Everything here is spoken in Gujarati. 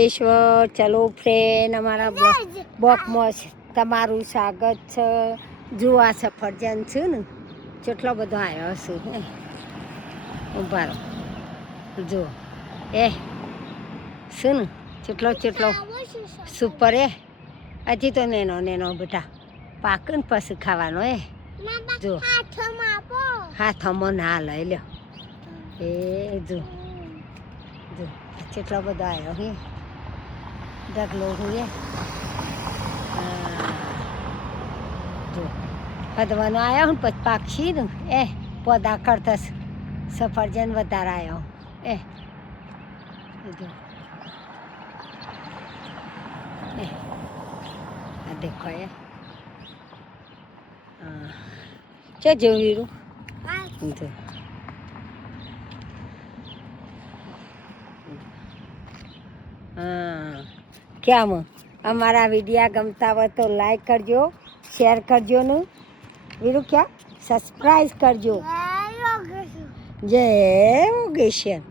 ઈશ્વર ચલો ફ્રેન્ડ અમારા બ્લોકમાં તમારું સ્વાગત છે. જો આ સફરજન છે ને કેટલો બધો આવ્યો છે હે ઉભા રહો જો એ શું ને કેટલો સુપર એ હજી તો નેનો બેટા પાકે ને પછી ખાવાનો એ જો હાથમાં ના લઈ લ્યો એ જો જો કેટલો બધો આવ્યો હે ઢગલો હોય જો હદવાનો આવ્યો ને પછી પાક્ષી ને એ પોદા કરતા સફરજન વધારે આવ્યો એ જો આ દેખો એ ચો જોયું જો કેમ અમારા વિડીયા ગમતા હોય તો લાઈક કરજો, શેર કરજો ને વીરું ક્યાં સબસ્ક્રાઈબ કરજો. જય યોગેશ્વર.